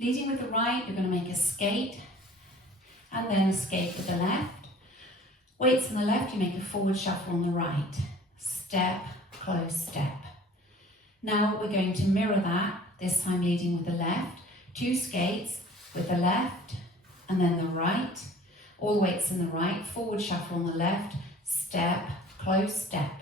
Leading with the right, you're going to make a skate and then a skate with the left. Weights on the left, you make a forward shuffle on the right. Step, close, step. Now we're going to mirror that, this time leading with the left. 2 skates with the left and then the right. All the weights in the right, forward shuffle on the left, step, close, step.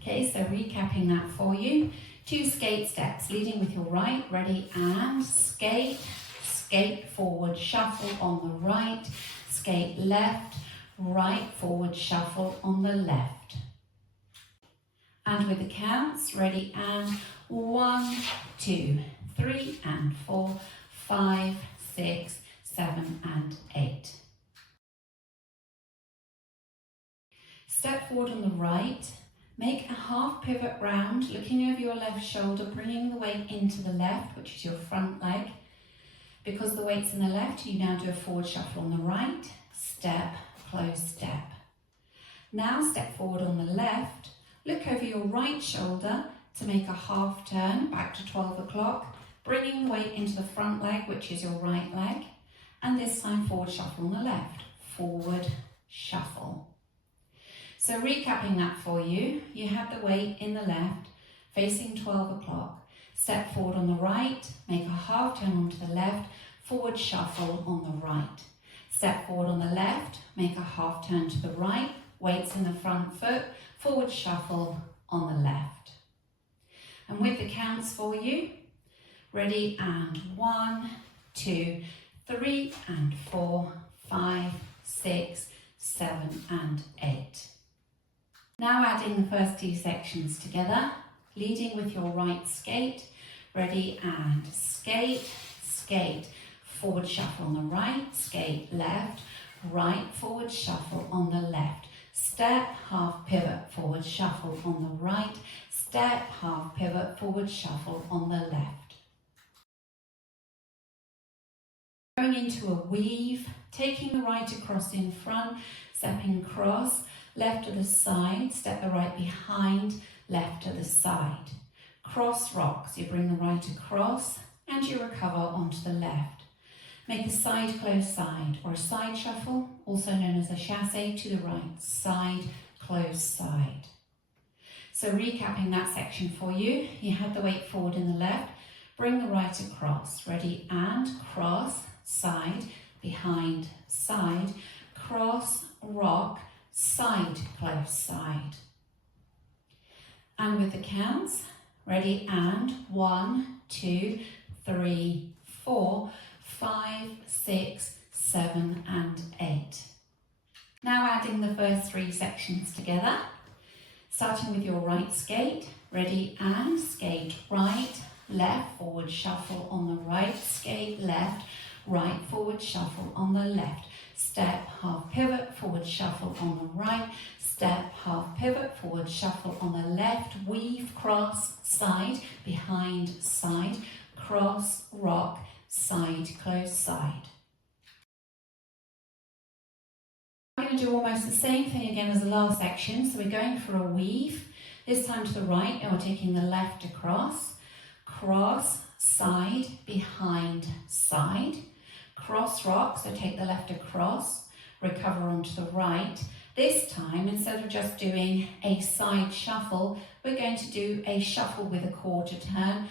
Okay, so recapping that for you. 2 skate steps, leading with your right, ready, and skate, skate, forward, shuffle on the right, skate left, right, forward, shuffle on the left. And with the counts, ready, and 1, 2, 3, and 4, 5, 6, 7, and 8. Step forward on the right. Make a half pivot round, looking over your left shoulder, bringing the weight into the left, which is your front leg. Because the weight's in the left, you now do a forward shuffle on the right, step, close, step. Now step forward on the left, look over your right shoulder to make a half turn back to 12 o'clock, bringing the weight into the front leg, which is your right leg, and this time forward shuffle on the left, forward shuffle. So recapping that for you, you have the weight in the left, facing 12 o'clock. Step forward on the right, make a half turn onto the left, forward shuffle on the right. Step forward on the left, make a half turn to the right, weights in the front foot, forward shuffle on the left. And with the counts for you, ready, and 1, 2, 3, and 4, 5, 6, 7, and 8. Now adding the first 2 sections together, leading with your right skate, ready, and skate, skate, forward shuffle on the right, skate left, right, forward shuffle on the left, step, half pivot, forward shuffle on the right, step, half pivot, forward shuffle on the left. Going into a weave, taking the right across in front, stepping across, left to the side, step the right behind, left to the side. Cross rocks, you bring the right across and you recover onto the left. Make a side close side or a side shuffle, also known as a chassé, to the right, side close side. So recapping that section for you, you have the weight forward in the left, bring the right across, ready, and cross, side, behind, side, cross, rock, side, close, side. And with the counts, ready, and 1, 2, 3, 4, 5, 6, 7, and 8. Now adding the first 3 sections together, starting with your right skate, ready, and skate right, left, forward shuffle on the right, skate left, right, forward shuffle on the left. Step, half pivot, forward shuffle on the right, step, half pivot, forward shuffle on the left, weave, cross, side, behind, side, cross, rock, side, close, side. We're going to do almost the same thing again as the last section, so we're going for a weave, this time to the right, and we're taking the left across, cross, side, behind, side, cross rock, so take the left across, recover onto the right. This time, instead of just doing a side shuffle, we're going to do a shuffle with a quarter turn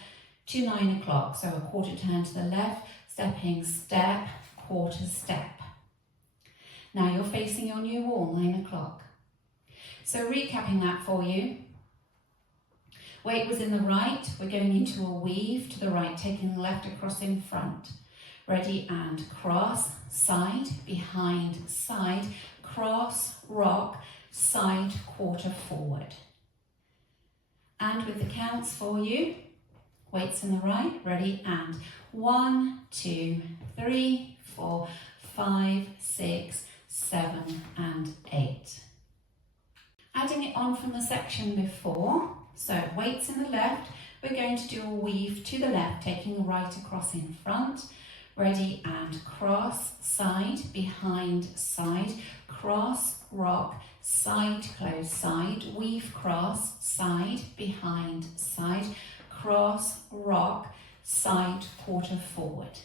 to 9 o'clock. So a quarter turn to the left, stepping step, quarter step. Now you're facing your new wall, 9 o'clock. So recapping that for you. Weight was in the right, we're going into a weave to the right, taking the left across in front. Ready, and cross, side, behind, side, cross, rock, side, quarter forward. And with the counts for you, weights in the right, ready, and 1, 2, 3, 4, 5, 6, 7, and 8. Adding it on from the section before, so weights in the left, we're going to do a weave to the left, taking the right across in front. Ready, and cross, side, behind, side, cross, rock, side, close, side, weave, cross, side, behind, side, cross, rock, side, quarter, forward.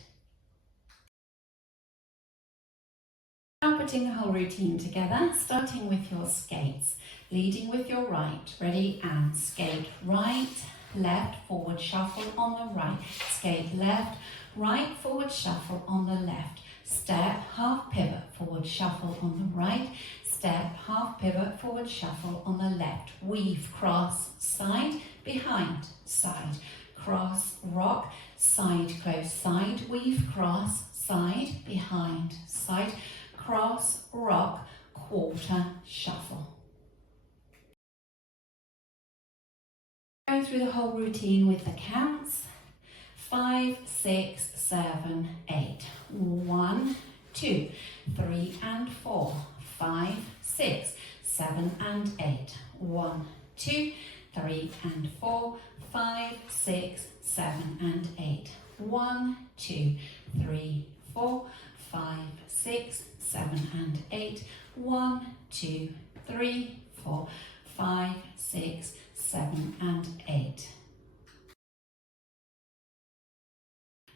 Now putting the whole routine together, starting with your skates, leading with your right, ready, and skate right, left, forward, shuffle on the right, skate left, right, forward, shuffle on the left, step, half pivot, forward, shuffle on the right, step, half pivot, forward, shuffle on the left, weave, cross, side, behind, side, cross, rock, side, close, side, weave, cross, side, behind, side, cross, rock, quarter, shuffle. Go through the whole routine with the counts. 5, 6, 7, 8. 1, 2, 3 and 4. 5, 6, 7 and 8. 1, 2, 3 and 4. 5, 6, 7 and 8. 1, 2, 3, 4. 5, 6, 7 and 8. 1, 2, 3, 4. 5, 6, 7 and 8.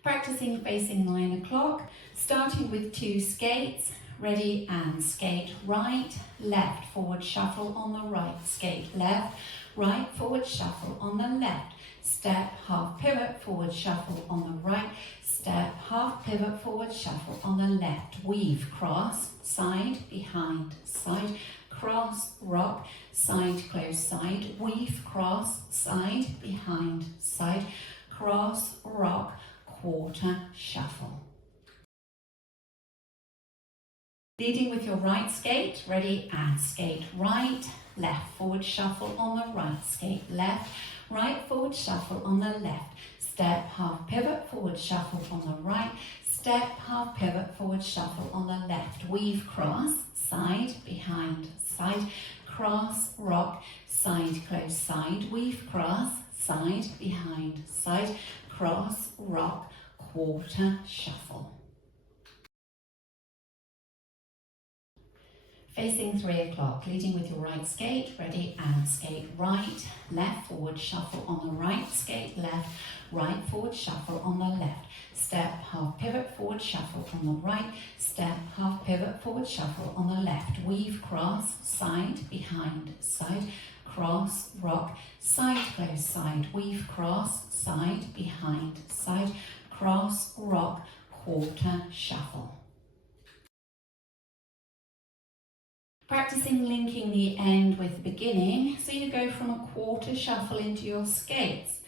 Practicing facing 9 o'clock, starting with 2 skates, ready, and skate right, left, forward, shuffle on the right, skate left, right, forward, shuffle on the left, step, half pivot, forward, shuffle on the right, step, half pivot, forward, shuffle on the left, weave, cross, side, behind, side, cross, rock, side, close, side, weave, cross, side, behind, side, cross, rock, quarter, shuffle. Leading with your right skate, ready, and skate right, left, forward, shuffle on the right, skate left, right, forward, shuffle on the left, step, half pivot, forward, shuffle on the right, step, half pivot, forward, shuffle on the left, weave, cross, side, behind, side, cross, rock, side, close, side, weave, cross, side, behind, side, cross, rock, quarter, shuffle. Facing 3 o'clock, leading with your right skate, ready, and skate right, left, forward, shuffle on the right, skate left, right, forward, shuffle on the left, step, half pivot, forward, shuffle on the right, step, half pivot, forward, shuffle on the left, weave, cross, side, behind, side, cross, rock, side, close, side, weave, cross, side, behind, side, cross, rock, quarter, shuffle. Practicing linking the end with the beginning, so you go from a quarter shuffle into your skates.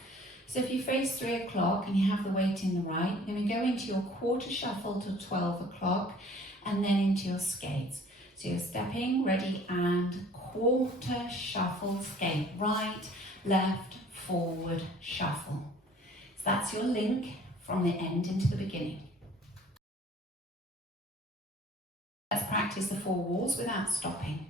So if you face 3 o'clock and you have the weight in the right, you're going to go into your quarter shuffle to 12 o'clock and then into your skates. So you're stepping, ready, and quarter shuffle, skate right, left, forward, shuffle. So that's your link from the end into the beginning. Let's practice the 4 walls without stopping.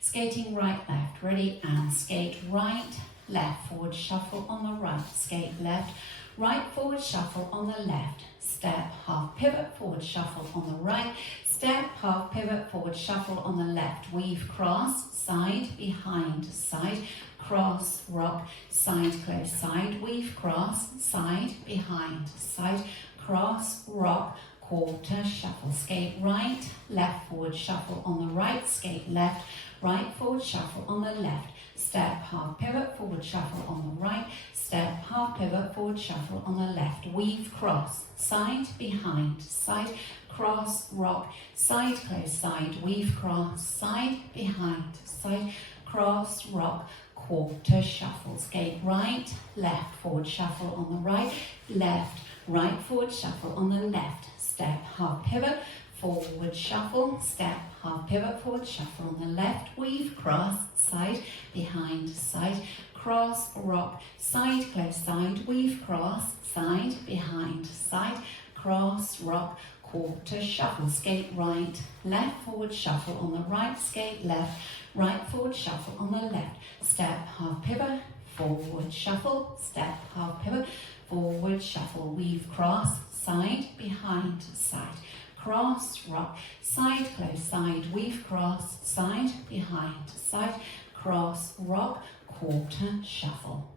Skating right, left, ready, and skate right, left, forward, shuffle on the right, skate left, right, forward, shuffle on the left, step, half pivot, forward, shuffle on the right, step, half pivot, forward, shuffle on the left, weave, cross, side, behind, side, cross, rock, side, close, side, weave, cross, side, behind, side, cross, rock, quarter, shuffle, skate right, left, forward, shuffle on the right, skate left, right, forward, shuffle on the left, step, half pivot, forward, shuffle on the right, step, half pivot, forward, shuffle on the left, weave, cross, side, behind, side, cross, rock, side, close, side, weave, cross, side, behind, side, cross, rock, quarter, shuffle, skate right, left, forward, shuffle on the right, left, right, forward, shuffle on the left, step, half pivot, forward, shuffle, step, half pivot, forward, shuffle on the left, weave, cross, side, behind, side, cross, rock, side, close, side, weave, cross, side, behind, side, cross, rock, quarter, shuffle, skate right, left, forward, shuffle on the right, skate left, right, forward, shuffle on the left, step, half pivot, forward, shuffle, step, half pivot, forward, shuffle, weave, cross, side, behind, side, cross, rock, side, close, side, weave, cross, side, behind, side, cross, rock, quarter, shuffle.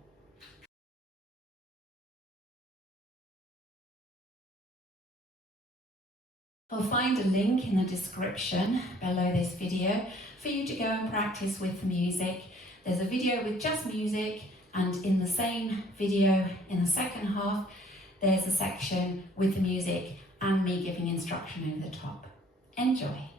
I'll find a link in the description below this video for you to go and practice with the music. There's a video with just music, and in the same video, in the second half, there's a section with the music and me giving instruction over the top. Enjoy.